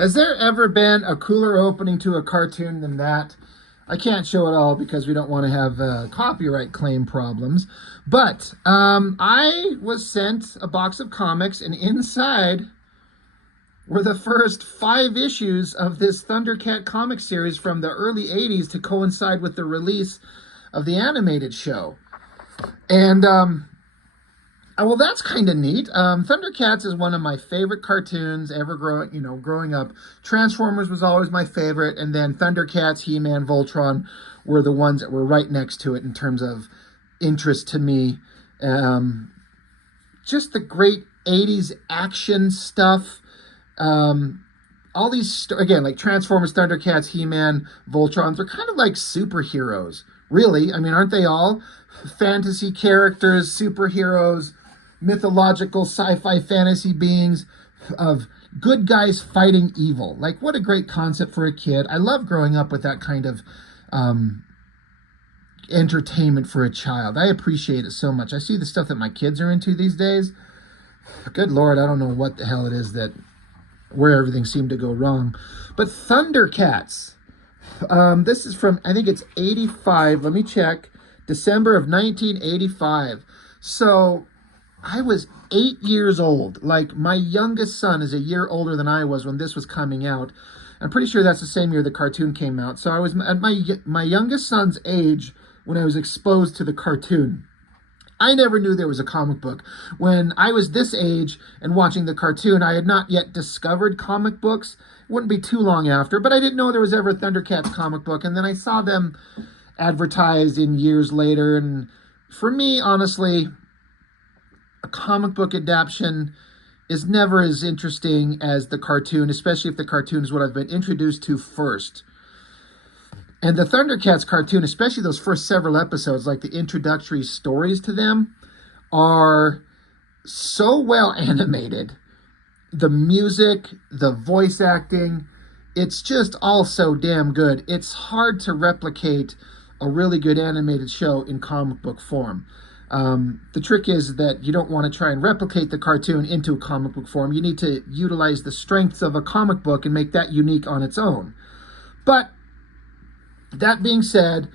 Has there ever been a cooler opening to a cartoon than that? I can't show it all because we don't want to have copyright claim problems. But I was sent a box of comics, and inside were the first 5 issues of this Thundercat comic series from the early 80s to coincide with the release of the animated show. And well, that's kind of neat. Thundercats is one of my favorite cartoons ever growing up. Transformers was always my favorite, and then Thundercats, He-Man, Voltron were the ones that were right next to it in terms of interest to me. Just the great 80s action stuff. All these, again, like Transformers, Thundercats, He-Man, Voltron, they're kind of like superheroes, really. I mean, aren't they all? Fantasy characters, superheroes, mythological sci-fi fantasy beings of good guys fighting evil. Like, what a great concept for a kid. I love growing up with that kind of entertainment for a child. I appreciate it so much. I see the stuff that my kids are into these days. Good Lord, I don't know what the hell it is where everything seemed to go wrong. But Thundercats. This is from, I think it's 85. Let me check. December of 1985. So I was 8 years old. Like, my youngest son is a year older than I was when this was coming out. I'm pretty sure that's the same year the cartoon came out. So I was at my youngest son's age when I was exposed to the cartoon. I never knew there was a comic book. When I was this age and watching the cartoon, I had not yet discovered comic books. It wouldn't be too long after, but I didn't know there was ever a Thundercats comic book. And then I saw them advertised in years later. And for me, honestly, a comic book adaptation is never as interesting as the cartoon, especially if the cartoon is what I've been introduced to first. And the Thundercats cartoon, especially those first several episodes, like the introductory stories to them, are so well animated. The music, the voice acting, it's just all so damn good. It's hard to replicate a really good animated show in comic book form. The trick is that you don't want to try and replicate the cartoon into a comic book form. You need to utilize the strengths of a comic book and make that unique on its own. But that being said,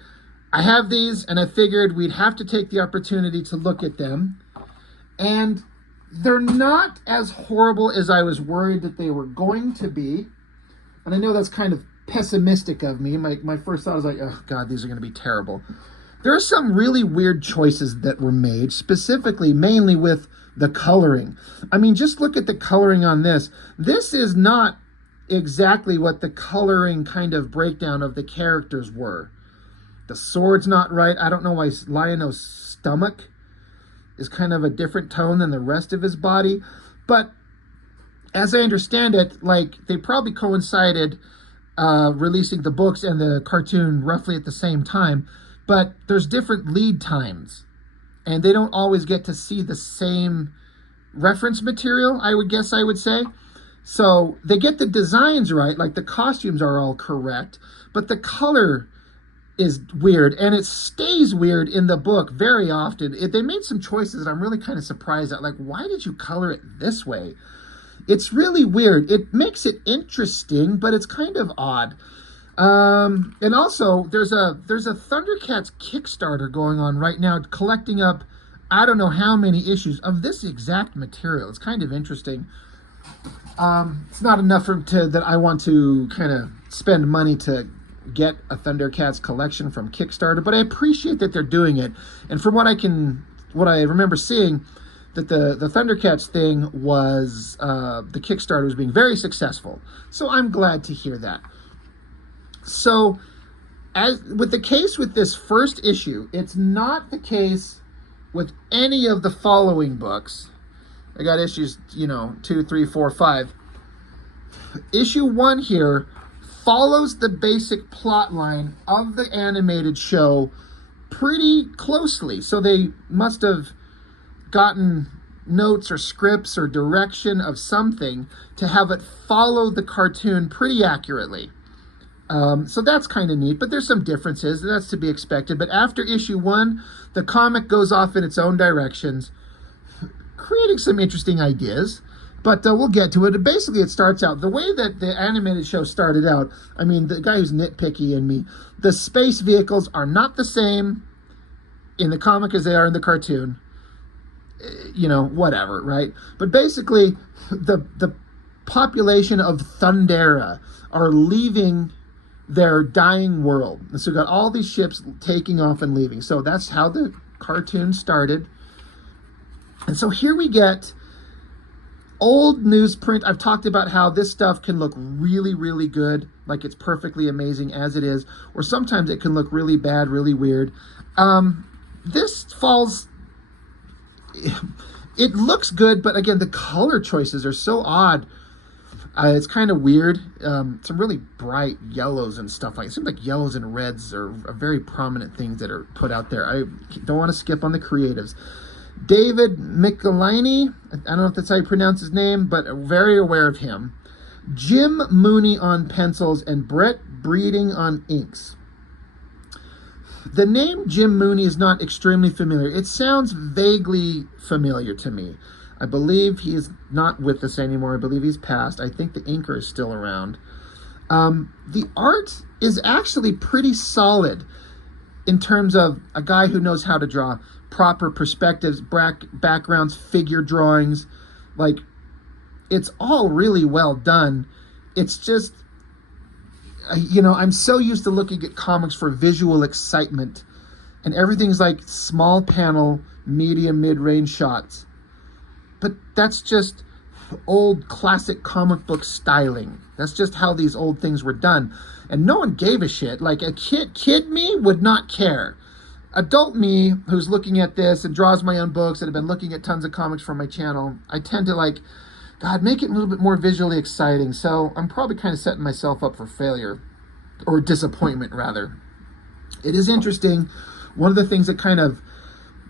I have these, and I figured we'd have to take the opportunity to look at them. And they're not as horrible as I was worried that they were going to be. And I know that's kind of pessimistic of me. My first thought was like, oh God, these are going to be terrible. There are some really weird choices that were made, specifically, mainly with the coloring. I mean, just look at the coloring on this. This is not exactly what the coloring kind of breakdown of the characters were. The sword's not right. I don't know why Lion-O's stomach is kind of a different tone than the rest of his body. But as I understand it, like, they probably coincided releasing the books and the cartoon roughly at the same time. But there's different lead times, and they don't always get to see the same reference material, I would say. So they get the designs right, like the costumes are all correct, but the color is weird, and it stays weird in the book very often. They made some choices that I'm really kind of surprised at. Like, why did you color it this way? It's really weird. It makes it interesting, but it's kind of odd. And also, there's a Thundercats Kickstarter going on right now, collecting up I don't know how many issues of this exact material. It's kind of interesting. It's not enough that I want to kind of spend money to get a Thundercats collection from Kickstarter, but I appreciate that they're doing it. And from what I remember seeing, that the Thundercats thing was, the Kickstarter was being very successful. So I'm glad to hear that. So, as with the case with this first issue, it's not the case with any of the following books. I got issues, 2, 3, 4, 5. Issue 1 here follows the basic plot line of the animated show pretty closely. So they must have gotten notes or scripts or direction of something to have it follow the cartoon pretty accurately. So that's kind of neat, but there's some differences, and that's to be expected. But after issue 1, the comic goes off in its own directions, creating some interesting ideas. But we'll get to it. Basically, it starts out, the way that the animated show started out, I mean, the guy who's nitpicky in me, the space vehicles are not the same in the comic as they are in the cartoon. You know, whatever, right? But basically, the population of Thundera are leaving their dying world. And so we got all these ships taking off and leaving. So that's how the cartoon started. And so here we get old newsprint. I've talked about how this stuff can look really, really good, like it's perfectly amazing as it is, or sometimes it can look really bad, really weird. This falls... It looks good, but again, the color choices are so odd. It's kind of weird. Some really bright yellows and stuff like it. Seems like yellows and reds are very prominent things that are put out there. I don't want to skip on the creatives. David Michelini, I don't know if that's how you pronounce his name, but very aware of him. Jim Mooney on pencils and Brett Breeding on inks. The name Jim Mooney is not extremely familiar. It sounds vaguely familiar to me. I believe he is not with us anymore. I believe he's passed. I think the inker is still around. The art is actually pretty solid in terms of a guy who knows how to draw proper perspectives, backgrounds, figure drawings. Like, it's all really well done. It's just... You know, I'm so used to looking at comics for visual excitement, and everything's like small panel, medium, mid-range shots. But that's just old classic comic book styling. That's just how these old things were done. And no one gave a shit. Like a kid me would not care. Adult me, who's looking at this and draws my own books and have been looking at tons of comics from my channel, I tend to like, God, make it a little bit more visually exciting. So I'm probably kind of setting myself up for failure, or disappointment rather. It is interesting. One of the things that kind of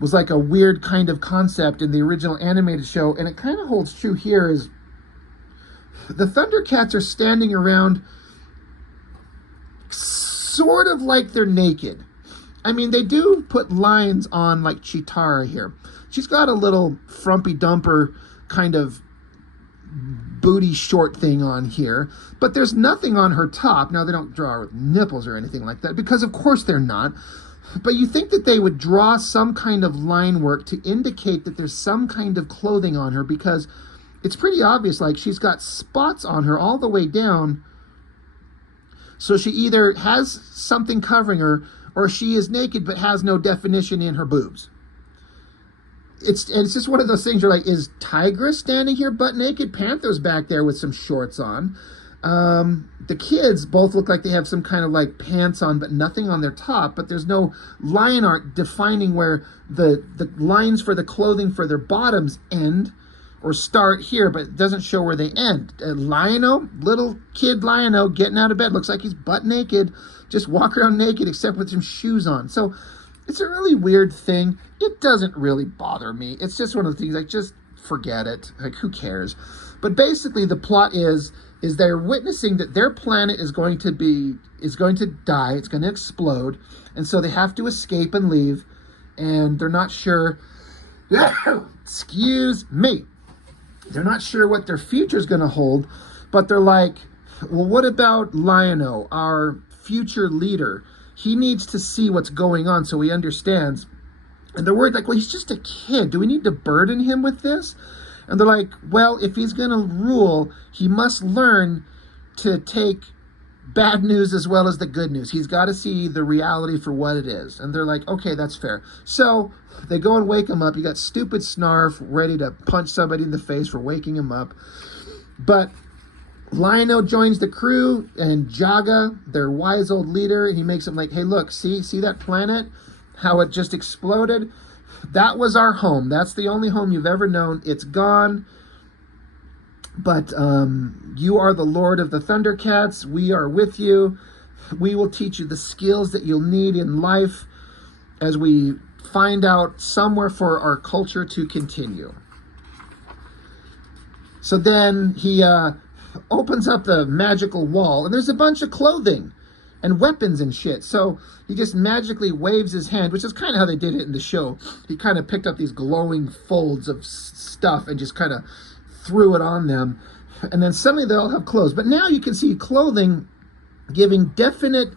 was like a weird kind of concept in the original animated show, and it kind of holds true here, is the Thundercats are standing around sort of like they're naked. I mean, they do put lines on like Chitara here. She's got a little frumpy dumper kind of booty short thing on here, but there's nothing on her top. Now, they don't draw her with nipples or anything like that, because of course they're not. But you think that they would draw some kind of line work to indicate that there's some kind of clothing on her, because it's pretty obvious, like she's got spots on her all the way down. So she either has something covering her, or she is naked but has no definition in her boobs. It's just one of those things. You're like, is Tigress standing here butt naked? Panther's back there with some shorts on. The kids both look like they have some kind of like pants on, but nothing on their top. But there's no line art defining where the lines for the clothing for their bottoms end or start here, but it doesn't show where they end. Lion-O, little kid Lion-O getting out of bed, looks like he's butt naked. Just walk around naked except with some shoes on. So it's a really weird thing. It doesn't really bother me. It's just one of the things, like, just forget it. Like, who cares? But basically the plot is they're witnessing that their planet is going to die. It's going to explode. And so they have to escape and leave. And they're not sure. Excuse me. They're not sure what their future is going to hold. But they're like, well, what about Lion-O, our future leader? He needs to see what's going on so he understands. And they're worried, like, well, he's just a kid. Do we need to burden him with this? And they're like, well, if he's going to rule, he must learn to take bad news as well as the good news. He's got to see the reality for what it is. And they're like, okay, that's fair. So they go and wake him up. You got stupid Snarf ready to punch somebody in the face for waking him up. But Lion-O joins the crew, and Jaga, their wise old leader, and he makes them like, hey, look, see that planet? How it just exploded? That was our home. That's the only home you've ever known. It's gone. But you are the Lord of the Thundercats. We are with you. We will teach you the skills that you'll need in life as we find out somewhere for our culture to continue. So then he opens up the magical wall, and there's a bunch of clothing and weapons and shit. So he just magically waves his hand, which is kind of how they did it in the show. He kind of picked up these glowing folds of stuff and just kind of threw it on them. And then suddenly they all have clothes. But now you can see clothing giving definite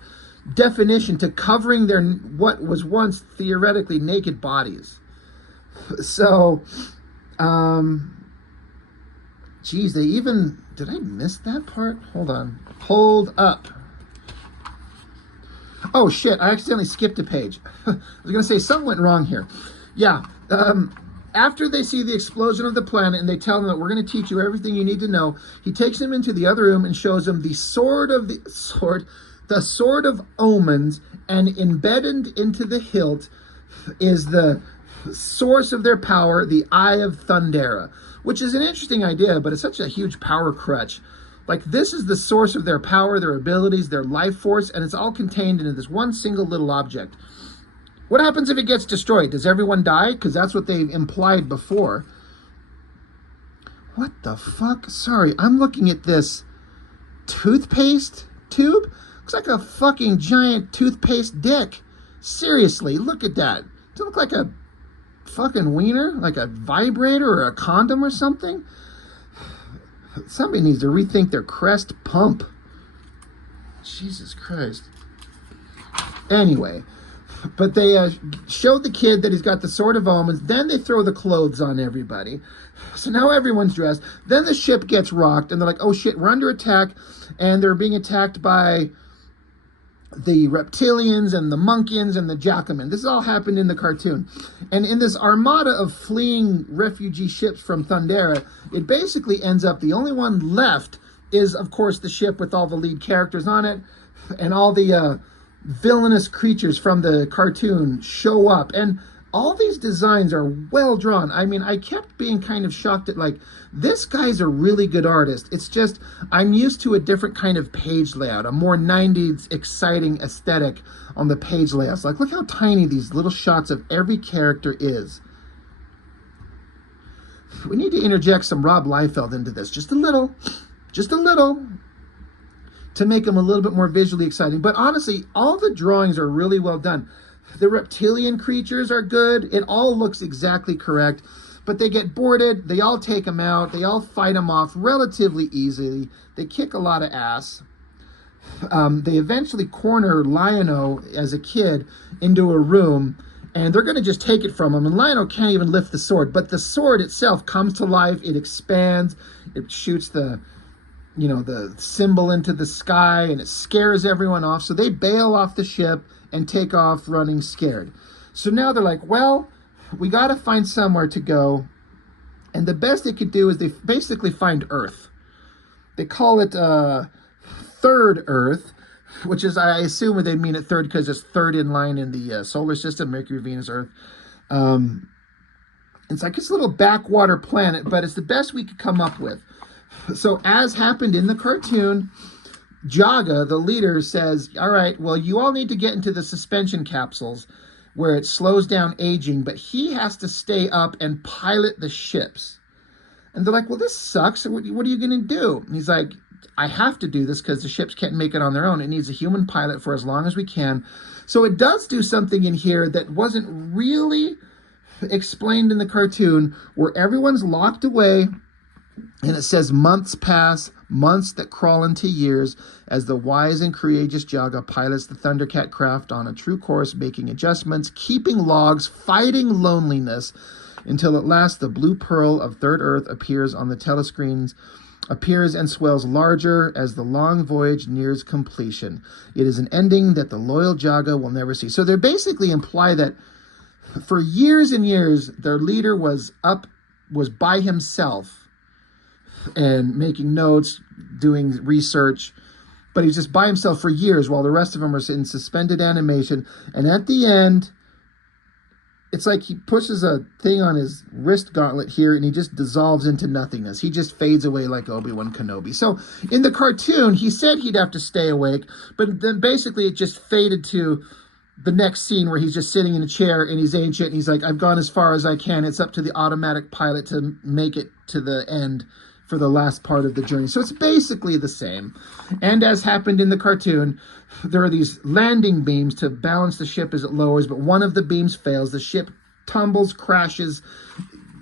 definition to covering their what was once theoretically naked bodies. So, geez, they even, did I miss that part? Hold on. Hold up. Oh, shit, I accidentally skipped a page. I was going to say something went wrong here. Yeah, after they see the explosion of the planet and they tell them that we're going to teach you everything you need to know, he takes them into the other room and shows them the sword of omens, and embedded into the hilt is the source of their power, the Eye of Thundera, which is an interesting idea, but it's such a huge power crutch. Like, this is the source of their power, their abilities, their life force, and it's all contained into this one single little object. What happens if it gets destroyed? Does everyone die? Because that's what they've implied before. What the fuck? Sorry, I'm looking at this toothpaste tube. Looks like a fucking giant toothpaste dick. Seriously, look at that. Does it look like a fucking wiener? Like a vibrator or a condom or something? Somebody needs to rethink their Crest pump. Jesus Christ. Anyway, but they showed the kid that he's got the Sword of Omens. Then they throw the clothes on everybody. So now everyone's dressed. Then the ship gets rocked, and they're like, oh shit, we're under attack. And they're being attacked by the reptilians and the monkians and the jackalmen. This all happened in the cartoon. And in this armada of fleeing refugee ships from Thundera, it basically ends up, the only one left is, of course, the ship with all the lead characters on it, and all the villainous creatures from the cartoon show up. And all these designs are well drawn. I mean, I kept being kind of shocked at, like, this guy's a really good artist. It's just, I'm used to a different kind of page layout, a more 90s exciting aesthetic on the page layouts. Like, look how tiny these little shots of every character is. We need to interject some Rob Liefeld into this, just a little, to make them a little bit more visually exciting. But honestly, all the drawings are really well done. The reptilian creatures are good. It all looks exactly correct. But they get boarded. They all take them out. They all fight them off relatively easily. They kick a lot of ass. They eventually corner Lion-O as a kid into a room, and they're going to just take it from him. And Lion-O can't even lift the sword. But the sword itself comes to life. It expands. It shoots the symbol into the sky, and it scares everyone off. So they bail off the ship and take off running scared. So now they're like, well, we got to find somewhere to go. And the best they could do is they basically find Earth. They call it Third Earth, which is, I assume they mean it third because it's third in line in the solar system, Mercury, Venus, Earth. It's like it's a little backwater planet, but it's the best we could come up with. So as happened in the cartoon, Jaga, the leader, says, all right, well, you all need to get into the suspension capsules where it slows down aging, but he has to stay up and pilot the ships. And they're like, well, this sucks. What are you going to do? And he's like, I have to do this because the ships can't make it on their own. It needs a human pilot for as long as we can. So it does do something in here that wasn't really explained in the cartoon, where everyone's locked away. And it says months pass, months that crawl into years, as the wise and courageous Jaga pilots the Thundercat craft on a true course, making adjustments, keeping logs, fighting loneliness, until at last the blue pearl of Third Earth appears on the telescreens, appears and swells larger as the long voyage nears completion. It is an ending that the loyal Jaga will never see. So they basically imply that for years and years, their leader was by himself, and making notes, doing research, but he's just by himself for years while the rest of them are in suspended animation. And at the end, it's like he pushes a thing on his wrist gauntlet here, and he just dissolves into nothingness. He just fades away like Obi-Wan Kenobi. So in the cartoon, he said he'd have to stay awake, but then basically it just faded to the next scene where he's just sitting in a chair and he's ancient, and he's like, I've gone as far as I can. It's up to the automatic pilot to make it to the end for the last part of the journey. So it's basically the same. And as happened in the cartoon, there are these landing beams to balance the ship as it lowers, but one of the beams fails. The ship tumbles, crashes,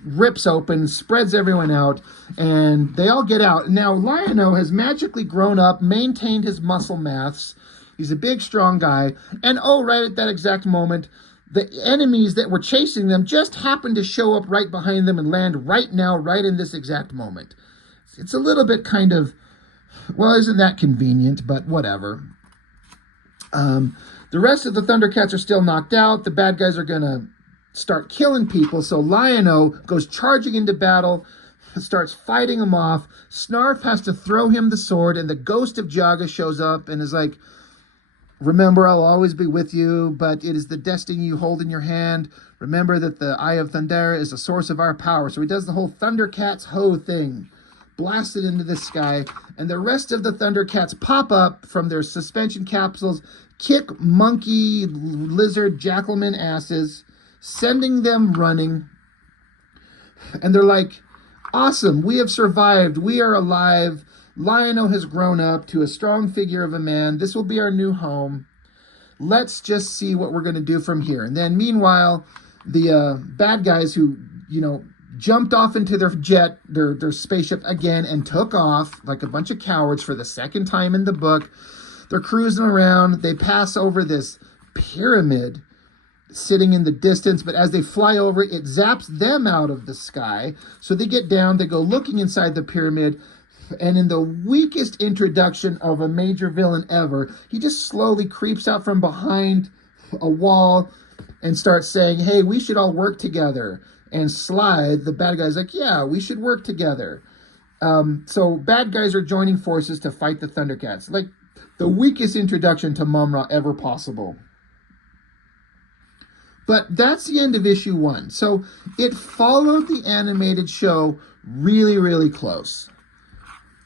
rips open, spreads everyone out, and they all get out. Now, Lion-O has magically grown up, maintained his muscle mass. He's a big, strong guy. And right at that exact moment, the enemies that were chasing them just happened to show up right behind them and land right now, right in this exact moment. It's a little bit kind of, well, isn't that convenient, but whatever. The rest of the Thundercats are still knocked out. The bad guys are going to start killing people. So Lion-O goes charging into battle, starts fighting him off. Snarf has to throw him the sword, and the ghost of Jaga shows up and is like, remember, I'll always be with you, but it is the destiny you hold in your hand. Remember that the Eye of Thundera is the source of our power. So he does the whole Thundercats ho thing, blasted into the sky, and the rest of the Thundercats pop up from their suspension capsules, kick monkey, lizard, jackalman asses, sending them running. And they're like, awesome, we have survived, we are alive. Lion-O has grown up to a strong figure of a man. This will be our new home. Let's just see what we're going to do from here. And then meanwhile, the bad guys who, jumped off into their jet, their spaceship again, and took off like a bunch of cowards for the second time in the book. They're cruising around. They pass over this pyramid sitting in the distance, but as they fly over it, it zaps them out of the sky. So they get down, they go looking inside the pyramid, and in the weakest introduction of a major villain ever, he just slowly creeps out from behind a wall and starts saying, hey, we should all work together. And Slide, the bad guy's like, yeah, we should work together. So bad guys are joining forces to fight the Thundercats. Like the weakest introduction to Mum-Ra ever possible. But that's the end of issue 1. So it followed the animated show really, really close.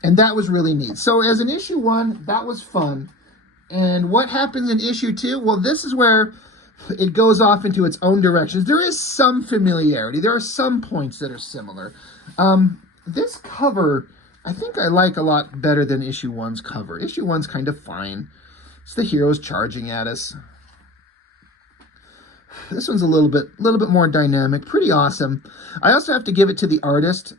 And that was really neat. So as an issue 1, that was fun. And what happens in issue 2? Well, this is where it goes off into its own directions. There is some familiarity. There are some points that are similar. This cover, I think I like a lot better than issue 1's cover. Issue 1's kind of fine. It's the heroes charging at us. This one's a little bit more dynamic. Pretty awesome. I also have to give it to the artist.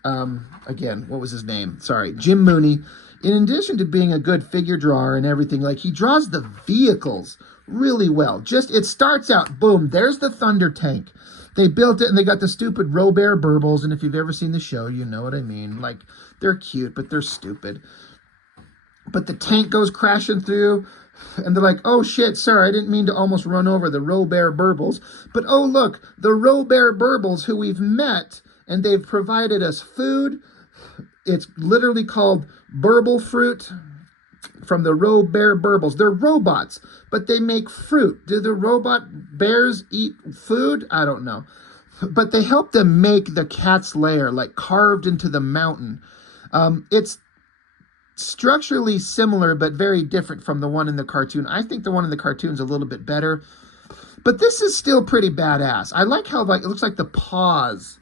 Again, what was his name? Sorry, Jim Mooney. In addition to being a good figure drawer and everything, like he draws the vehicles really well. It starts out, boom, there's the Thunder Tank. They built it and they got the stupid Robert Burbles, and if you've ever seen the show, you know what I mean. Like, they're cute, but they're stupid. But the tank goes crashing through, and they're like, oh shit, sorry, I didn't mean to almost run over the Robert Burbles. But oh look, the Robert Burbles who we've met, and they've provided us food. It's literally called burble fruit from the Robert Burbles. They're robots, but they make fruit. Do the robot bears eat food? I don't know. But they help them make the cat's lair, like carved into the mountain. It's structurally similar, but very different from the one in the cartoon. I think the one in the cartoon is a little bit better. But this is still pretty badass. I like how it looks like the paws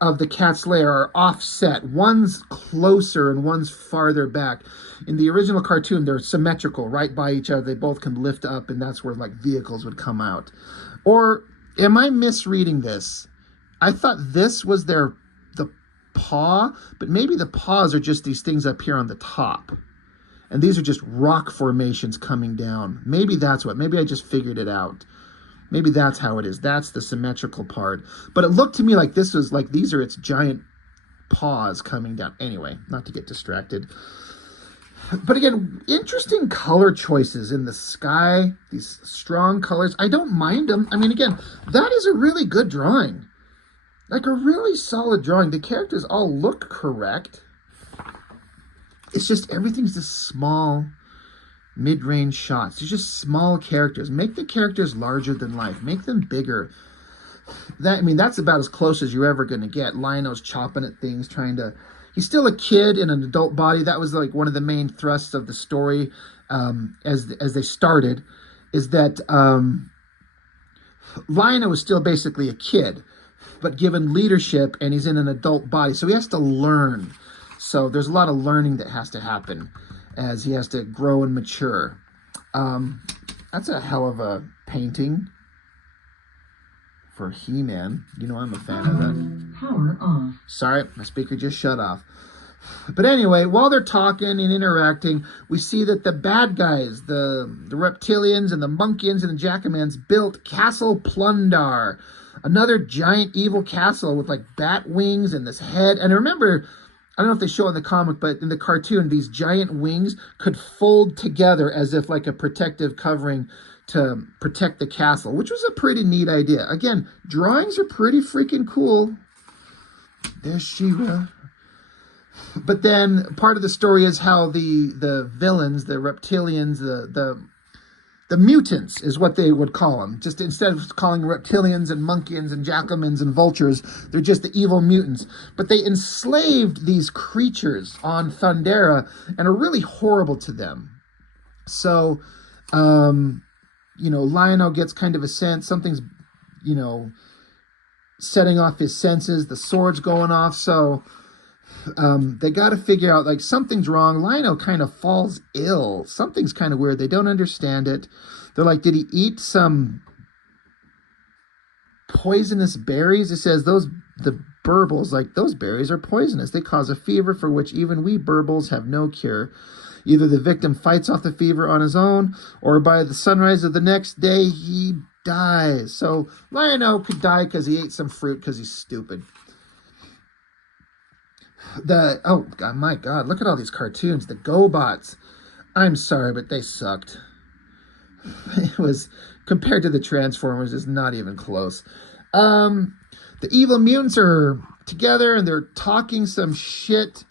of the cat's lair are offset. One's closer and one's farther back. In the original cartoon, they're symmetrical, right by each other. They both can lift up, and that's where like vehicles would come out. Or am I misreading this? I thought this was the paw, but maybe the paws are just these things up here on the top. And these are just rock formations coming down. Maybe that's what. Maybe I just figured it out. Maybe that's how it is. That's the symmetrical part. But it looked to me like this was like these are its giant paws coming down. Anyway, not to get distracted. But again, interesting color choices in the sky. These strong colors. I don't mind them. I mean, again, that is a really good drawing. Like a really solid drawing. The characters all look correct. It's just everything's just small, mid-range shots. They're just small characters. Make the characters larger than life. Make them bigger. That's about as close as you're ever going to get. Lion-O's chopping at things, he's still a kid in an adult body. That was like one of the main thrusts of the story as they started, is that Lion-O is still basically a kid, but given leadership, and he's in an adult body, so he has to learn. So there's a lot of learning that has to happen as he has to grow and mature. That's a hell of a painting for He-Man. You know I'm a fan of that. Power off. Sorry, my speaker just shut off. But anyway, while they're talking and interacting, we see that the bad guys, the reptilians and the monkeys and the jackamans, built Castle Plundar, another giant evil castle with like bat wings and this head. And remember, I don't know if they show it in the comic, but in the cartoon, these giant wings could fold together as if like a protective covering to protect the castle, which was a pretty neat idea. Again, drawings are pretty freaking cool. There's She-Ra. But then part of the story is how the villains, the reptilians, the mutants is what they would call them. Just instead of calling reptilians and monkeys and jackamans and vultures, they're just the evil mutants. But they enslaved these creatures on Thundera and are really horrible to them. So, you know, Lion-O gets kind of a sense something's, you know, setting off his senses. The sword's going off. So they got to figure out, like, something's wrong. Lion-O kind of falls ill. Something's kind of weird. They don't understand it. They're like, did he eat some poisonous berries? It says the burbles, like, those berries are poisonous. They cause a fever for which even we burbles have no cure. Either the victim fights off the fever on his own, or by the sunrise of the next day, he dies. So Lion-O could die because he ate some fruit because he's stupid. Oh, God, my God, look at all these cartoons. The GoBots. I'm sorry, but they sucked. It was, compared to the Transformers, it's not even close. The evil mutants are together, and they're talking some shit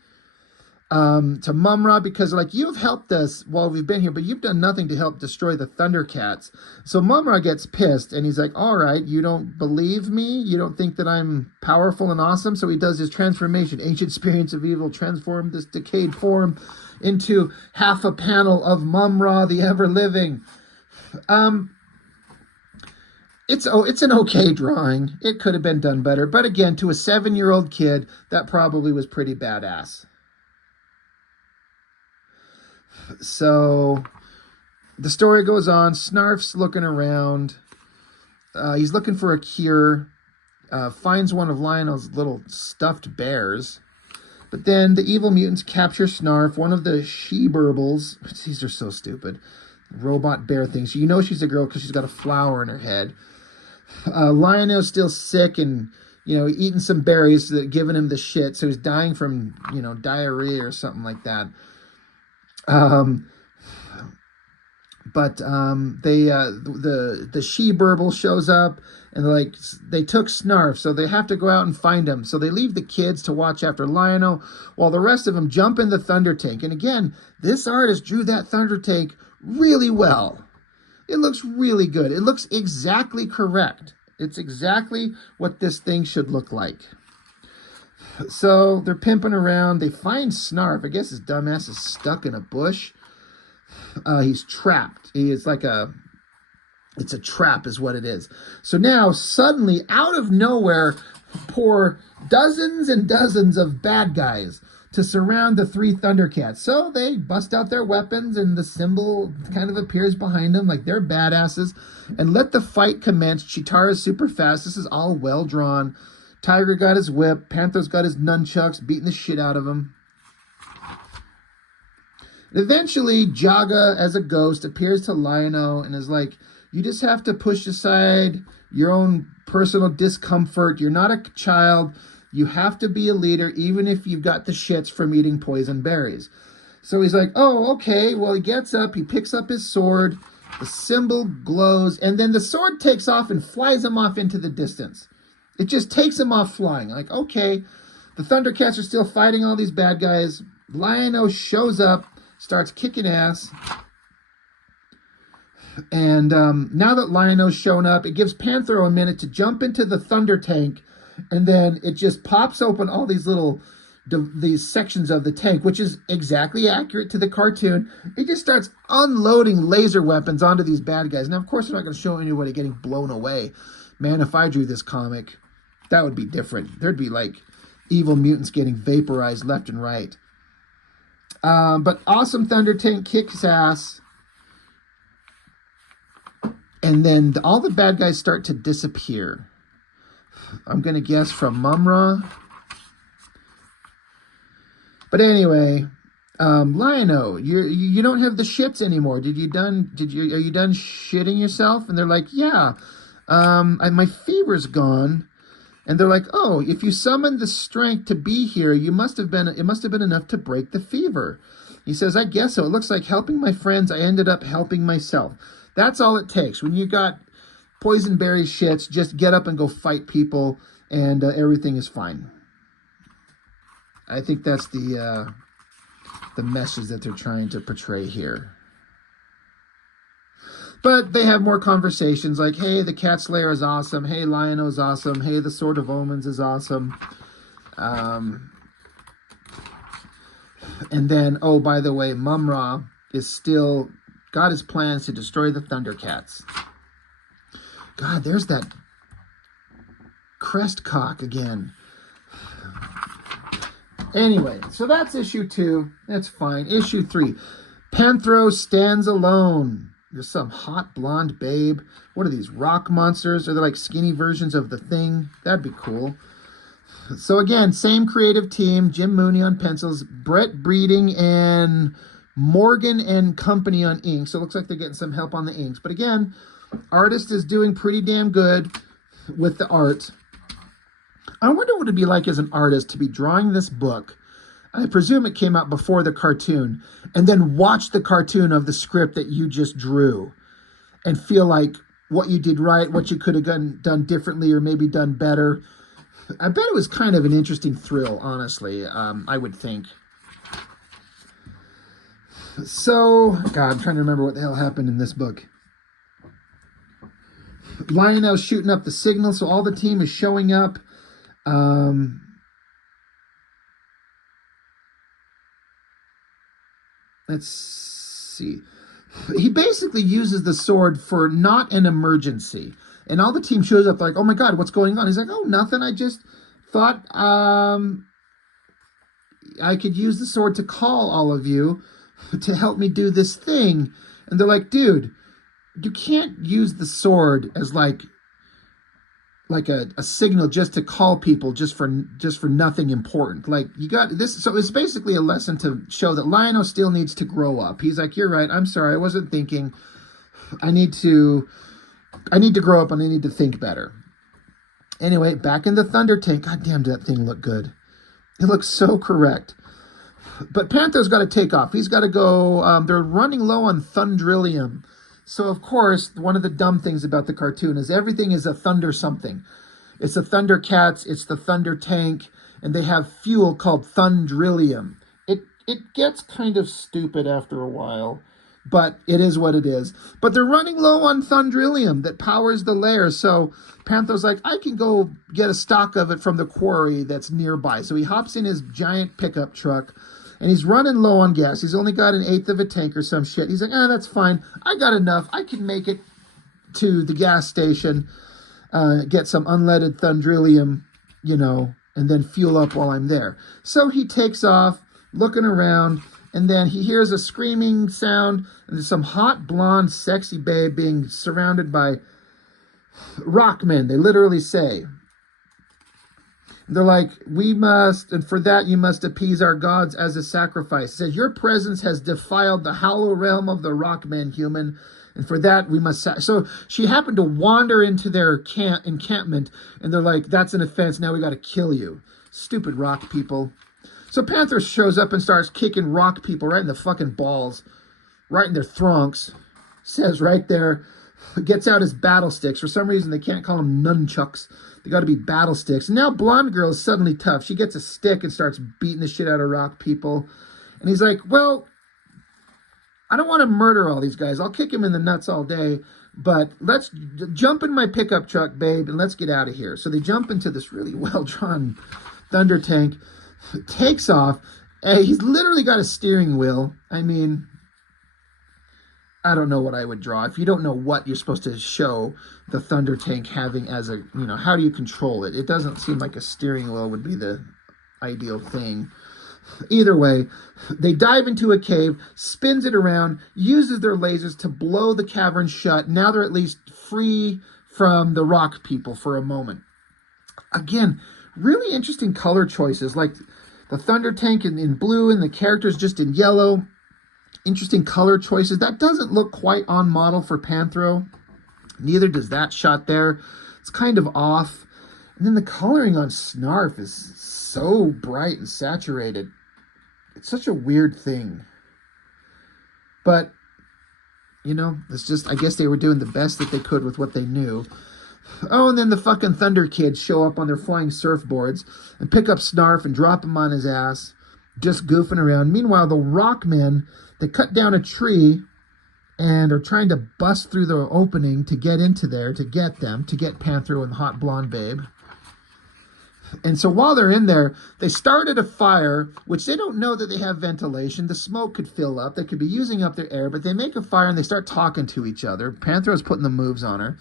to Mum-Ra, because like, you've helped us while we've been here, but you've done nothing to help destroy the Thundercats. So Mum-Ra gets pissed, and he's like, all right, you don't believe me? You don't think that I'm powerful and awesome? So he does his transformation. Ancient experience of evil transformed this decayed form into half a panel of Mum-Ra, the ever-living. It's an okay drawing. It could have been done better. But again, to a 7-year-old kid, that probably was pretty badass. So the story goes on. Snarf's looking around. He's looking for a cure. Finds one of Lionel's little stuffed bears. But then the evil mutants capture Snarf, one of the she-burbles. These are so stupid. Robot bear things. You know she's a girl because she's got a flower in her head. Lionel's still sick and, you know, eating some berries that giving him the shit. So he's dying from, you know, diarrhea or something like that. The she-burble shows up, and like, they took Snarf, so they have to go out and find him. So they leave the kids to watch after Lion-O, while the rest of them jump in the Thunder Tank. And again, this artist drew that Thunder Tank really well. It looks really good. It looks exactly correct. It's exactly what this thing should look like. So they're pimping around. They find Snarf. I guess his dumbass is stuck in a bush. He's trapped. It's a trap is what it is. So now suddenly out of nowhere pour dozens and dozens of bad guys to surround the 3 Thundercats. So they bust out their weapons, and the symbol kind of appears behind them like they're badasses, and let the fight commence. Cheetara's super fast. This is all well drawn. Tiger got his whip. Panther's got his nunchucks, beating the shit out of him. And eventually, Jaga, as a ghost, appears to Lion-O and is like, you just have to push aside your own personal discomfort. You're not a child. You have to be a leader, even if you've got the shits from eating poison berries. So he's like, oh, okay. Well, he gets up. He picks up his sword. The symbol glows. And then the sword takes off and flies him off into the distance. It just takes him off flying. Like, okay, the Thundercats are still fighting all these bad guys. Lion-O shows up, starts kicking ass. And now that Lion-O's shown up, it gives Panther a minute to jump into the Thunder Tank. And then it just pops open all these little, these sections of the tank, which is exactly accurate to the cartoon. It just starts unloading laser weapons onto these bad guys. Now, of course, they're not going to show anybody getting blown away. Man, if I drew this comic, that would be different. There'd be like evil mutants getting vaporized left and right. But awesome Thunder Tank kicks ass. And then all the bad guys start to disappear. I'm going to guess from Mumra. But anyway, Lion-O, you don't have the shits anymore. Are you done shitting yourself? And they're like, yeah, my fever's gone. And they're like, oh, if you summoned the strength to be here, it must have been enough to break the fever. He says, I guess so. It looks like helping my friends, I ended up helping myself. That's all it takes. When you got poison berry shits, just get up and go fight people, and everything is fine. I think that's the message that they're trying to portray here. But they have more conversations like, hey, the Cat Slayer is awesome. Hey, Lion-O is awesome. Hey, the Sword of Omens is awesome. And then, oh, by the way, Mumra is still got his plans to destroy the Thundercats. God, there's that crest cock again. Anyway, so that's issue 2. That's fine. Issue 3. Panthro stands alone. There's some hot blonde babe. What are these, rock monsters? Are they like skinny versions of the Thing? That'd be cool. So again, same creative team. Jim Mooney on pencils. Brett Breeding and Morgan and Company on inks. So it looks like they're getting some help on the inks. But again, artist is doing pretty damn good with the art. I wonder what it'd be like as an artist to be drawing this book. I presume it came out before the cartoon, and then watch the cartoon of the script that you just drew and feel like what you did right, what you could have done differently or maybe done better. I bet it was kind of an interesting thrill, honestly, I would think. So, God, I'm trying to remember what the hell happened in this book. Lionel's shooting up the signal, so all the team is showing up. Let's see. He basically uses the sword for not an emergency. And all the team shows up like, oh my God, what's going on? He's like, oh, nothing. I just thought I could use the sword to call all of you to help me do this thing. And they're like, dude, you can't use the sword as like a signal just to call people just for nothing important. Like, you got this. So it's basically a lesson to show that Lion-O still needs to grow up. He's like, you're right. I'm sorry. I wasn't thinking. I need to grow up and I need to think better. Anyway, back in the Thunder Tank. God damn, did that thing look good. It looks so correct. But Panther's got to take off. He's got to go. They're running low on Thundrillium. So, of course, one of the dumb things about the cartoon is everything is a Thunder something. It's the Thundercats, it's the Thunder Tank, and they have fuel called Thundrillium. It gets kind of stupid after a while, but it is what it is. But they're running low on Thundrillium that powers the lair, so Panther's like, I can go get a stock of it from the quarry that's nearby. So he hops in his giant pickup truck, and he's running low on gas. He's only got 1/8 of a tank or some shit. He's like, that's fine. I got enough. I can make it to the gas station, get some unleaded Thundrillium, and then fuel up while I'm there. So he takes off, looking around, and then he hears a screaming sound, and there's some hot, blonde, sexy babe being surrounded by rockmen. They literally say. They're like, we must, and for that you must appease our gods as a sacrifice. It says, your presence has defiled the hollow realm of the rockmen, human, and for that we must... So she happened to wander into their encampment, and they're like, that's an offense, now we got to kill you. Stupid rock people. So Panther shows up and starts kicking rock people right in the fucking balls, right in their thronks. Says right there, gets out his battle sticks. For some reason, they can't call them nunchucks. They got to be battle sticks. And now Blonde Girl is suddenly tough. She gets a stick and starts beating the shit out of rock people. And he's like, well, I don't want to murder all these guys. I'll kick him in the nuts all day. But let's jump in my pickup truck, babe, and let's get out of here. So they jump into this really well-drawn Thunder Tank. Takes off. He's literally got a steering wheel. I mean, I don't know what I would draw. If you don't know what you're supposed to show the Thunder Tank having as a, how do you control it? It doesn't seem like a steering wheel would be the ideal thing. Either way, they dive into a cave, spins it around, uses their lasers to blow the cavern shut. Now they're at least free from the rock people for a moment. Again, really interesting color choices, like the Thunder Tank in blue and the characters just in yellow. Interesting color choices. That doesn't look quite on model for Panthro. Neither does that shot there. It's kind of off. And then the coloring on Snarf is so bright and saturated. It's such a weird thing. But, you know, it's just, I guess they were doing the best that they could with what they knew. Oh, and then the fucking Thunder Kids show up on their flying surfboards and pick up Snarf and drop him on his ass, just goofing around. Meanwhile, the Rockmen, they cut down a tree and are trying to bust through the opening to get into there, to get Panthro and the hot blonde babe. And so while they're in there, they started a fire, which they don't know that they have ventilation. The smoke could fill up. They could be using up their air, but they make a fire and they start talking to each other. Panthro's putting the moves on her.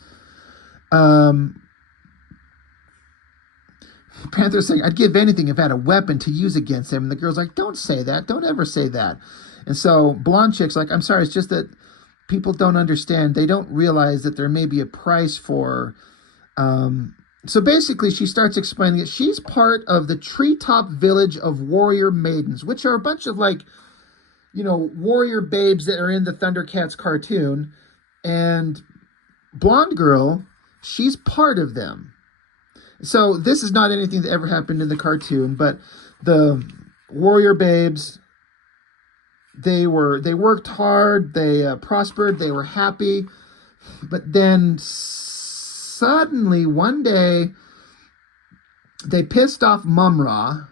Panthro's saying, I'd give anything if I had a weapon to use against him. And the girl's like, don't say that. Don't ever say that. And so Blonde Chick's like, I'm sorry, it's just that people don't understand. They don't realize that there may be a price for... So basically, she starts explaining that she's part of the treetop village of warrior maidens, which are a bunch of, like, you know, warrior babes that are in the Thundercats cartoon. And Blonde Girl, she's part of them. So this is not anything that ever happened in the cartoon, but the warrior babes, they worked hard, they prospered, they were happy, but then suddenly one day they pissed off Mumra.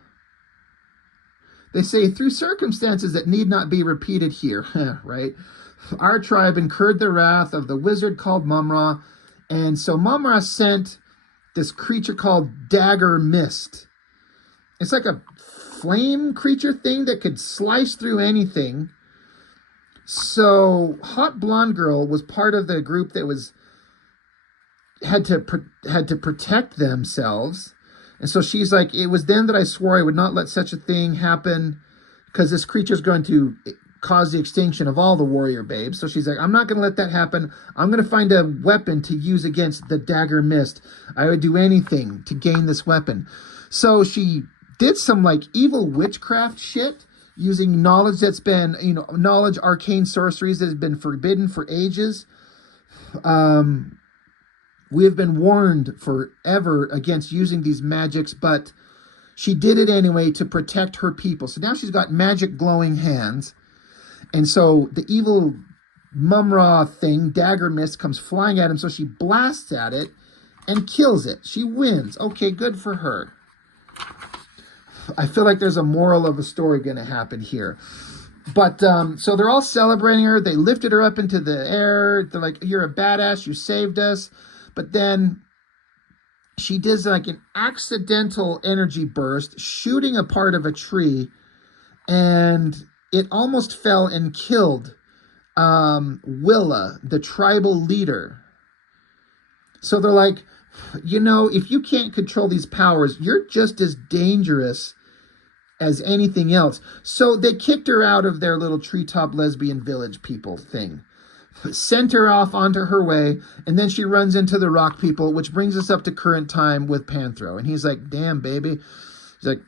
They say, through circumstances that need not be repeated here, right? Our tribe incurred the wrath of the wizard called Mumra, and so Mumra sent this creature called Dagger Mist. It's like a flame creature thing that could slice through anything. So Hot Blonde Girl was part of the group that had to protect themselves. And so she's like, it was then that I swore I would not let such a thing happen, because this creature is going to cause the extinction of all the warrior babes. So she's like, I'm not going to let that happen. I'm going to find a weapon to use against the Dagger Mist. I would do anything to gain this weapon. So she did some like evil witchcraft shit using knowledge that's been, you know, knowledge, arcane sorceries that have been forbidden for ages. We have been warned forever against using these magics, but she did it anyway to protect her people. So now she's got magic glowing hands. And so the evil Mumra thing, Dagger Mist, comes flying at him. So she blasts at it and kills it. She wins. Okay, good for her. I feel like there's a moral of a story going to happen here. But so they're all celebrating her. They lifted her up into the air. They're like, you're a badass. You saved us. But then she does like an accidental energy burst, shooting a part of a tree, and it almost fell and killed Willa, the tribal leader. So they're like, you know, if you can't control these powers, you're just as dangerous as anything else. So they kicked her out of their little treetop lesbian village people thing. Sent her off onto her way, and then she runs into the rock people, which brings us up to current time with Panthro. And he's like, damn, baby. He's like,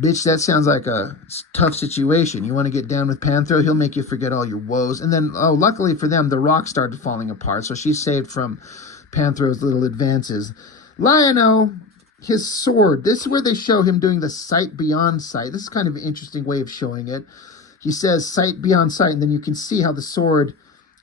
bitch, that sounds like a tough situation. You want to get down with Panthro? He'll make you forget all your woes. And then, oh, luckily for them, the rock started falling apart, so she's saved from Panthro's little advances. Lion-O, his sword. This is where they show him doing the sight beyond sight. This is kind of an interesting way of showing it. He says sight beyond sight, and then you can see how the sword...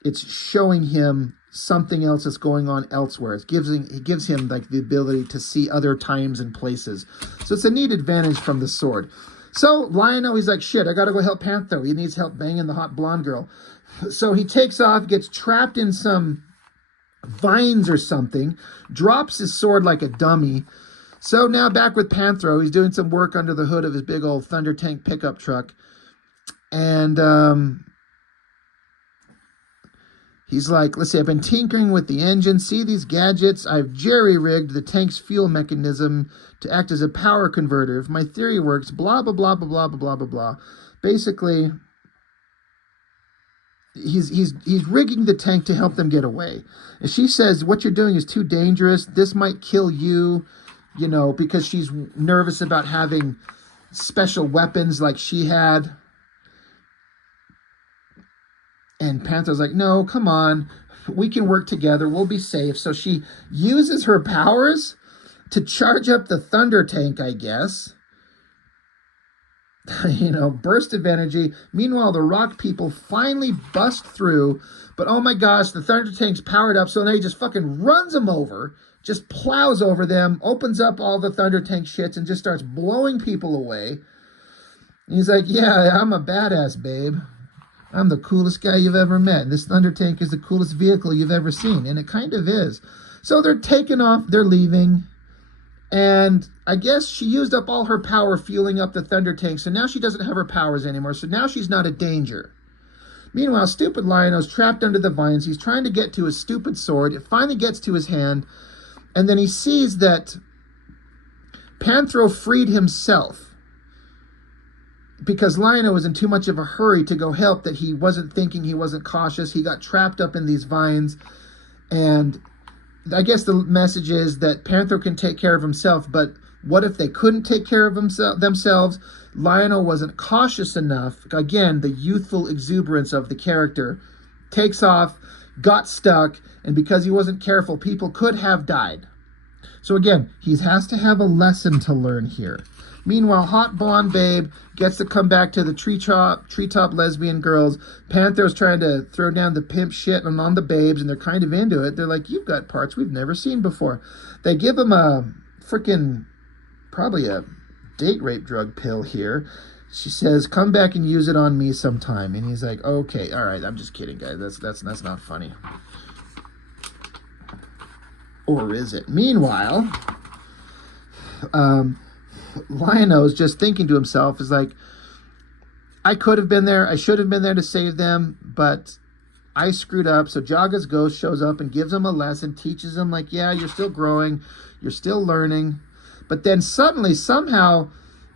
it's showing him something else that's going on elsewhere. It gives him like the ability to see other times and places. So it's a neat advantage from the sword. So Lion-O, he's like, shit, I gotta go help Panthro. He needs help banging the hot blonde girl. So he takes off, gets trapped in some vines or something, drops his sword like a dummy. So now back with Panthro, he's doing some work under the hood of his big old Thunder Tank pickup truck. And he's like, let's see, I've been tinkering with the engine. See these gadgets? I've jerry-rigged the tank's fuel mechanism to act as a power converter. If my theory works, blah, blah, blah, blah, blah, blah, blah, blah. Basically, he's rigging the tank to help them get away. And she says, what you're doing is too dangerous. This might kill you. you know, because she's nervous about having special weapons like she had. And Panther's like, no, come on. We can work together. We'll be safe. So she uses her powers to charge up the Thunder Tank, I guess. You know, burst of energy. Meanwhile, the rock people finally bust through. But oh my gosh, the Thunder Tank's powered up. So now he just fucking runs them over. Just plows over them. Opens up all the Thunder Tank shits and just starts blowing people away. And he's like, yeah, I'm a badass, babe. I'm the coolest guy you've ever met. This Thunder Tank is the coolest vehicle you've ever seen. And it kind of is. So they're taking off. They're leaving. And I guess she used up all her power fueling up the Thunder Tank. So now she doesn't have her powers anymore. So now she's not a danger. Meanwhile, stupid Lion-O's trapped under the vines. He's trying to get to his stupid sword. It finally gets to his hand. And then he sees that Panthro freed himself. Because Lion-O was in too much of a hurry to go help, that he wasn't thinking, he wasn't cautious. He got trapped up in these vines. And I guess the message is that Panthro can take care of himself, but what if they couldn't take care of themselves? Lion-O wasn't cautious enough. Again, the youthful exuberance of the character takes off, got stuck, and because he wasn't careful, people could have died. So again, he has to have a lesson to learn here. Meanwhile, hot blonde babe gets to come back to the treetop lesbian girls. Panther's trying to throw down the pimp shit on the babes, and they're kind of into it. They're like, you've got parts we've never seen before. They give him a freaking, probably a date rape drug pill here. She says, come back and use it on me sometime. And he's like, okay, all right, I'm just kidding, guys. That's not funny. Or is it? Meanwhile, Lion-O's just thinking to himself, is like, I could have been there. I should have been there to save them, but I screwed up. So Jaga's ghost shows up and gives him a lesson, teaches him, like, yeah, you're still growing. You're still learning. But then suddenly, somehow,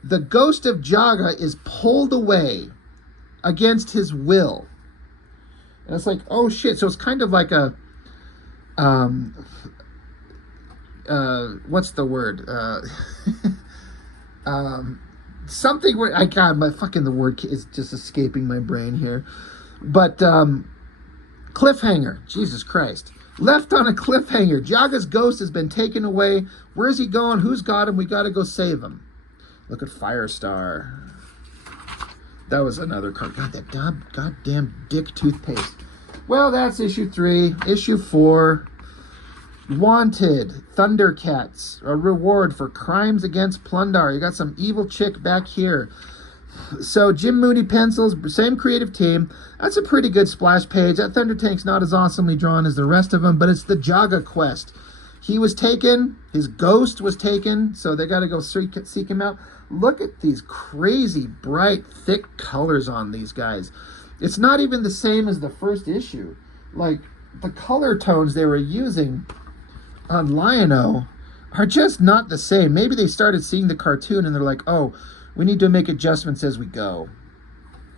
the ghost of Jaga is pulled away against his will. And it's like, oh, shit. So it's kind of like a, what's the word? Something where the word is just escaping my brain here. But cliffhanger. Jesus Christ. Left on a cliffhanger. Jaga's ghost has been taken away. Where's he going? Who's got him? We got to go save him. Look at Firestar. That was another card. God, that goddamn dick toothpaste. Well, that's issue 3. Issue 4. Wanted, Thundercats, a reward for crimes against Plundar. You got some evil chick back here. So Jim Mooney pencils, same creative team. That's a pretty good splash page. That Thunder Tank's not as awesomely drawn as the rest of them, but it's the Jaga quest. He was taken, his ghost was taken, so they got to go seek him out. Look at these crazy, bright, thick colors on these guys. It's not even the same as the first issue. Like, the color tones they were using on Lion-O are just not the same. Maybe they started seeing the cartoon and they're like, oh, we need to make adjustments as we go.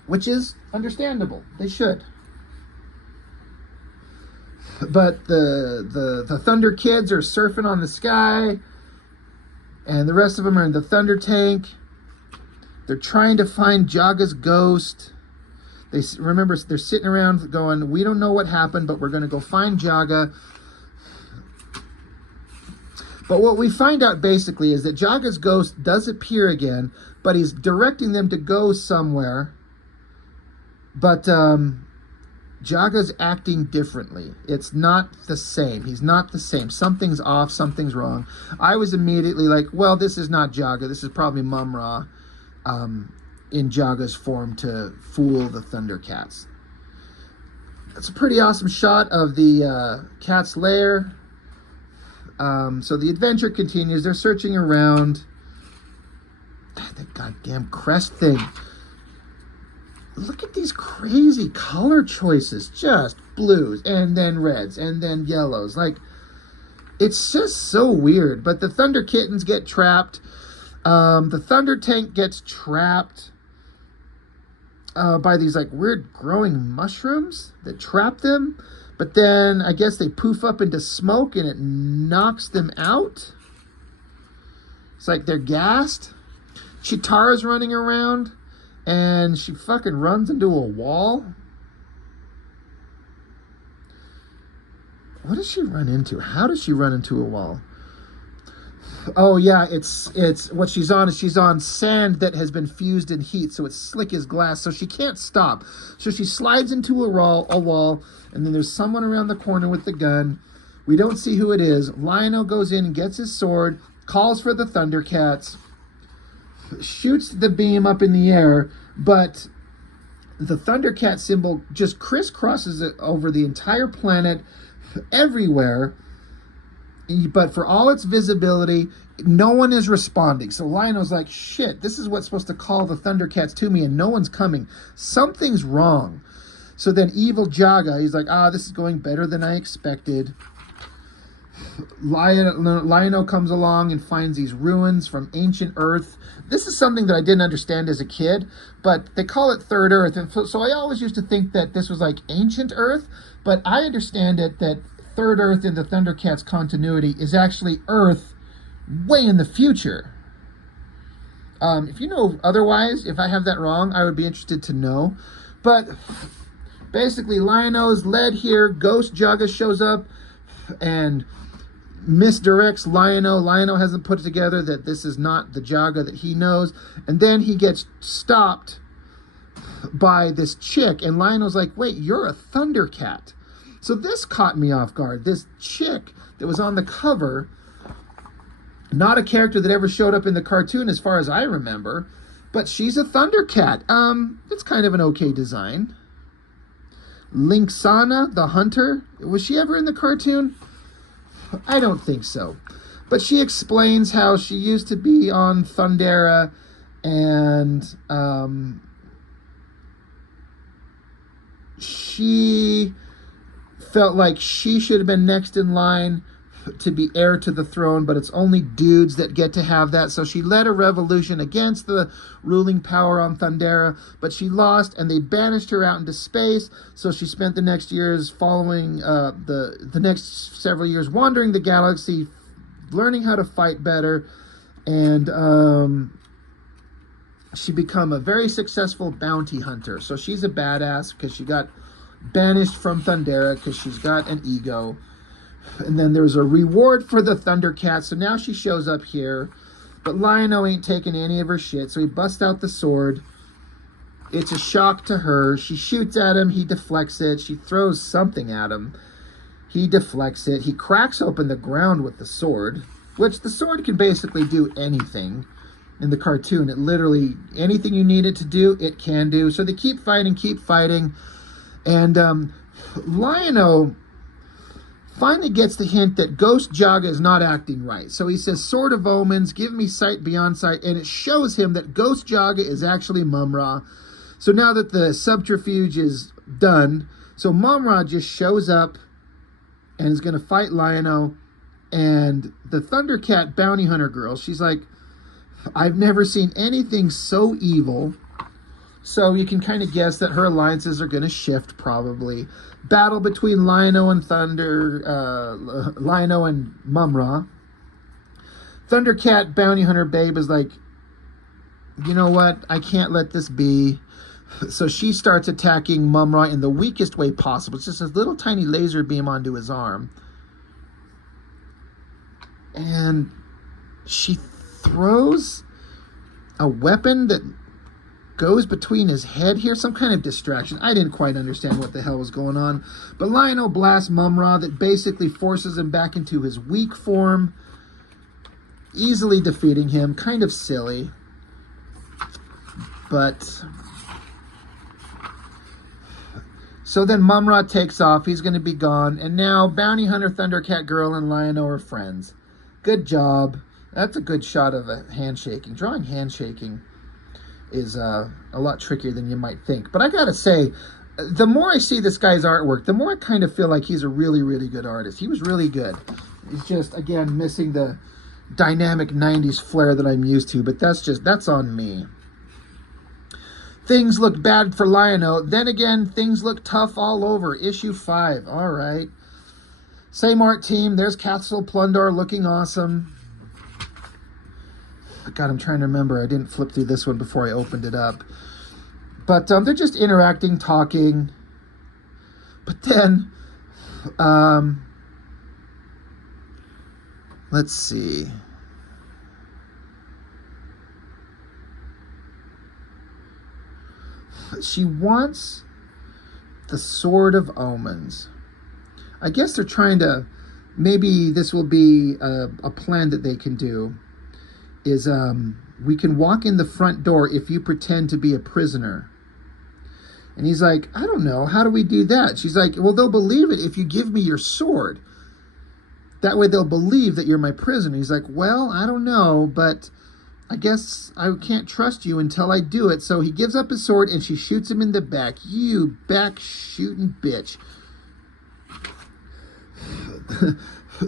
Which is understandable. They should. But the Thunder Kids are surfing on the sky. And the rest of them are in the Thunder Tank. They're trying to find Jaga's ghost. They're sitting around going, we don't know what happened, but we're going to go find Jaga. But what we find out basically is that Jaga's ghost does appear again, but he's directing them to go somewhere. But Jaga's acting differently. It's not the same. He's not the same. Something's off. Something's wrong. I was immediately like, well, this is not Jaga. This is probably Mum-Ra in Jaga's form to fool the Thundercats. It's a pretty awesome shot of the cat's lair. So the adventure continues. They're searching around. That goddamn crest thing. Look at these crazy color choices. Just blues, and then reds, and then yellows. Like, it's just so weird. But the Thunder Kittens get trapped. The Thunder Tank gets trapped by these, like, weird growing mushrooms that trap them. But then I guess they poof up into smoke and it knocks them out. It's like they're gassed. Chitara's running around, and she fucking runs into a wall. What does she run into? How does she run into a wall? Oh yeah, it's what she's on is she's on sand that has been fused in heat, so it's slick as glass, so she can't stop. So she slides into a wall, and then there's someone around the corner with the gun. We don't see who it is. Lion-O goes in and gets his sword, calls for the Thundercats, shoots the beam up in the air, but the Thundercat symbol just crisscrosses it over the entire planet, everywhere. But for all its visibility, no one is responding. So Lion-O's like, shit, this is what's supposed to call the Thundercats to me, and no one's coming. Something's wrong. So then evil Jaga, he's like, this is going better than I expected. Lion-O comes along and finds these ruins from ancient Earth. This is something that I didn't understand as a kid, but they call it Third Earth. And so I always used to think that this was like ancient Earth, but I understand it that Third Earth in the Thundercats continuity is actually Earth way in the future. If you know otherwise, if I have that wrong, I would be interested to know. But basically, Lion-O's led here. Ghost Jaga shows up and misdirects Lion-O. Lion-O hasn't put it together that this is not the Jaga that he knows. And then he gets stopped by this chick. And Lion-O's like, wait, you're a Thundercat. So this caught me off guard. This chick that was on the cover, not a character that ever showed up in the cartoon as far as I remember, but she's a Thundercat. It's kind of an okay design. Linksana, the hunter, was she ever in the cartoon? I don't think so. But she explains how she used to be on Thundera, and she felt like she should have been next in line to be heir to the throne, but it's only dudes that get to have that. So she led a revolution against the ruling power on Thundera, but she lost, and they banished her out into space. So she spent the next years following the next several years wandering the galaxy, learning how to fight better, and she became a very successful bounty hunter. So she's a badass because she got banished from Thundera because she's got an ego. And then there's a reward for the Thundercats, so now she shows up here. But Lion-O ain't taking any of her shit, so he busts out the sword. It's a shock to her. She shoots at him, he deflects it. She throws something at him, he deflects it. He cracks open the ground with the sword, which the sword can basically do anything. In the cartoon, it literally, anything you need it to do, it can do. So they keep fighting. And Lion-O finally gets the hint that Ghost Jaga is not acting right. So he says, Sword of Omens, give me sight beyond sight. And it shows him that Ghost Jaga is actually Mum-Ra. So now that the subterfuge is done, so Mum-Ra just shows up and is going to fight Lion-O. And the Thundercat bounty hunter girl, she's like, I've never seen anything so evil. So you can kind of guess that her alliances are going to shift probably. Battle between Lion-O and Lion-O and Mum-Ra. Thundercat bounty hunter babe is like, you know what? I can't let this be. So she starts attacking Mum-Ra in the weakest way possible. It's just a little tiny laser beam onto his arm. And she throws a weapon that goes between his head here, some kind of distraction. I didn't quite understand what the hell was going on. But Lion-O blasts Mum-Ra that basically forces him back into his weak form, easily defeating him. Kind of silly. But so then Mum-Ra takes off. He's going to be gone. And now Bounty Hunter, Thundercat Girl, and Lion-O are friends. Good job. That's a good shot of a handshaking. Drawing handshaking is a lot trickier than you might think. But I gotta say, the more I see this guy's artwork, the more I kind of feel like he's a really, really good artist. He was really good. He's just, again, missing the dynamic 90s flair that I'm used to, but that's on me. Things look bad for Lion-O. Then again, things look tough all over. Issue 5. All right. Same art team. There's Castle Plundor looking awesome. God, I'm trying to remember. I didn't flip through this one before I opened it up. But they're just interacting, talking. But then, let's see. She wants the Sword of Omens. I guess they're trying to, maybe this will be a plan that they can do, is we can walk in the front door if you pretend to be a prisoner. And he's like, I don't know, how do we do that? She's like, well, they'll believe it if you give me your sword. That way they'll believe that you're my prisoner. He's like, well, I don't know, but I guess I can't trust you until I do it. So he gives up his sword and she shoots him in the back. You back shooting bitch.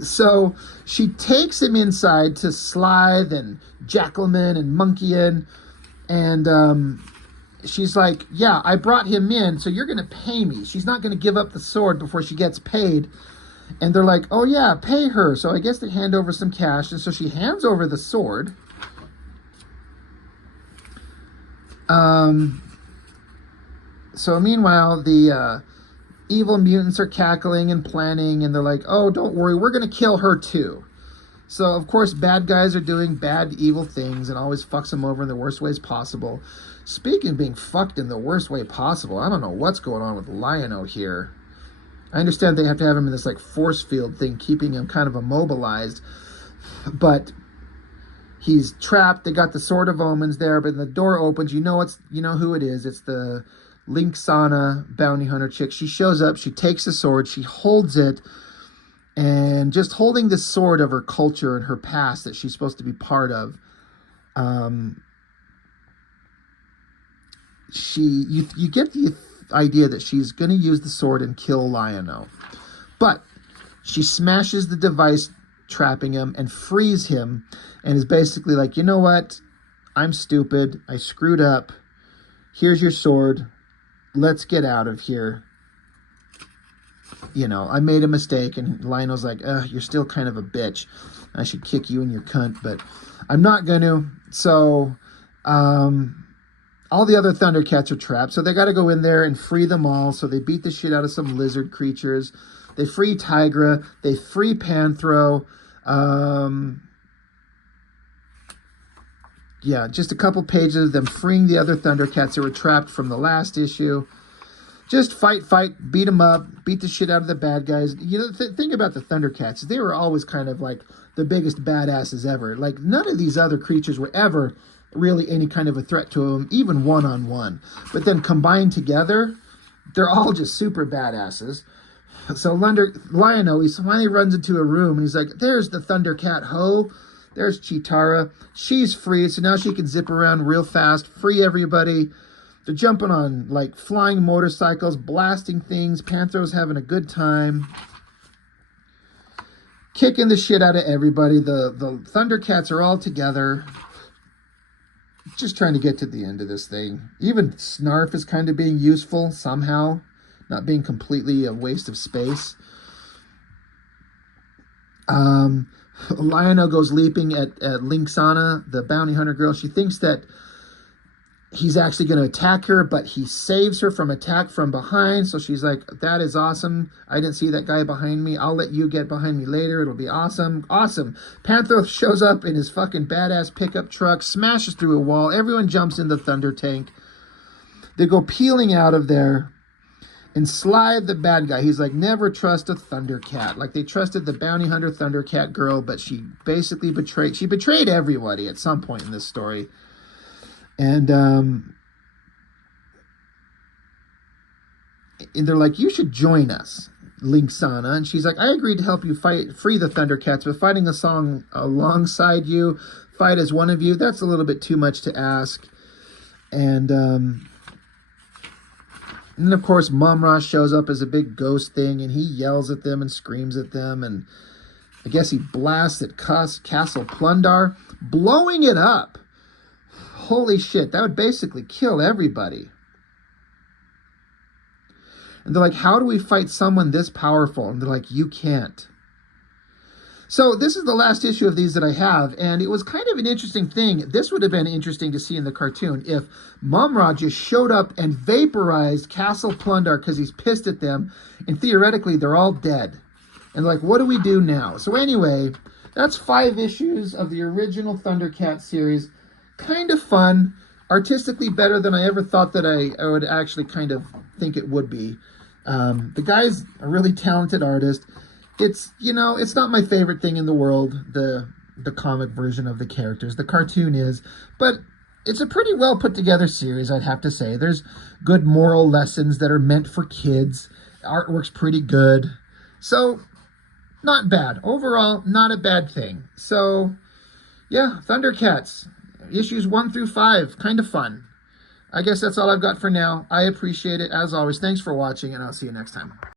So she takes him inside to Slithe and Jackalman and Monkeyin. And she's like, yeah, I brought him in, so you're going to pay me. She's not going to give up the sword before she gets paid. And they're like, oh yeah, pay her. So I guess they hand over some cash. And so she hands over the sword. So meanwhile, the evil mutants are cackling and planning, and they're like, oh, don't worry, we're going to kill her too. So, of course, bad guys are doing bad, evil things and always fucks them over in the worst ways possible. Speaking of being fucked in the worst way possible, I don't know what's going on with Lion-O here. I understand they have to have him in this, like, force field thing, keeping him kind of immobilized. But he's trapped. They got the Sword of Omens there, but the door opens. You know who it is. It's the Linksana bounty hunter chick. She shows up. She takes the sword. She holds it. And just holding the sword of her culture and her past that she's supposed to be part of, you get the idea that she's going to use the sword and kill Lion-O. But she smashes the device trapping him and frees him and is basically like, you know what? I'm stupid. I screwed up. Here's your sword. Let's get out of here. You know, I made a mistake. And Lion-O's like, you're still kind of a bitch. I should kick you in your cunt, but I'm not going to. So, all the other Thundercats are trapped. So they got to go in there and free them all. So they beat the shit out of some lizard creatures. They free Tigra. They free Panthro. Yeah, just a couple pages of them freeing the other Thundercats that were trapped from the last issue. Just fight, beat them up, beat the shit out of the bad guys. You know, the thing about the Thundercats, they were always kind of like the biggest badasses ever. Like, none of these other creatures were ever really any kind of a threat to them, even one-on-one. But then combined together, they're all just super badasses. So Lion-O, he finally runs into a room, and he's like, there's the Thundercat Ho. There's Cheetara. She's free, so now she can zip around real fast, free everybody. They're jumping on, like, flying motorcycles, blasting things. Panthro's having a good time. Kicking the shit out of everybody. The Thundercats are all together. Just trying to get to the end of this thing. Even Snarf is kind of being useful somehow. Not being completely a waste of space. Lion-O goes leaping at Linksana, the bounty hunter girl. She thinks that he's actually going to attack her, but he saves her from attack from behind. So she's like, that is awesome. I didn't see that guy behind me. I'll let you get behind me later. It'll be awesome. Awesome. Panther shows up in his fucking badass pickup truck, smashes through a wall. Everyone jumps in the Thunder Tank. They go peeling out of there. And Slithe, the bad guy, he's like, never trust a Thundercat. Like, they trusted the bounty hunter Thundercat girl, but she basically betrayed everybody at some point in this story. And they're like, you should join us, Linksana. And she's like, I agreed to help you free the Thundercats, but fighting a song alongside you, fight as one of you, that's a little bit too much to ask. And then, of course, Mumra shows up as a big ghost thing, and he yells at them and screams at them, and I guess he blasts at Castle Plundar, blowing it up. Holy shit, that would basically kill everybody. And they're like, how do we fight someone this powerful? And they're like, you can't. So this is the last issue of these that I have, and it was kind of an interesting thing. This would have been interesting to see in the cartoon if Mumra just showed up and vaporized Castle Plundar because he's pissed at them, and theoretically they're all dead. And like, what do we do now? So anyway, that's 5 issues of the original Thundercats series. Kind of fun. Artistically better than I ever thought that I would actually kind of think it would be. The guy's a really talented artist. It's, you know, it's not my favorite thing in the world, the comic version of the characters. The cartoon is, but it's a pretty well put together series, I'd have to say. There's good moral lessons that are meant for kids. Artwork's pretty good. So, not bad. Overall, not a bad thing. So, yeah, Thundercats. Issues 1 through 5, kind of fun. I guess that's all I've got for now. I appreciate it, as always. Thanks for watching, and I'll see you next time.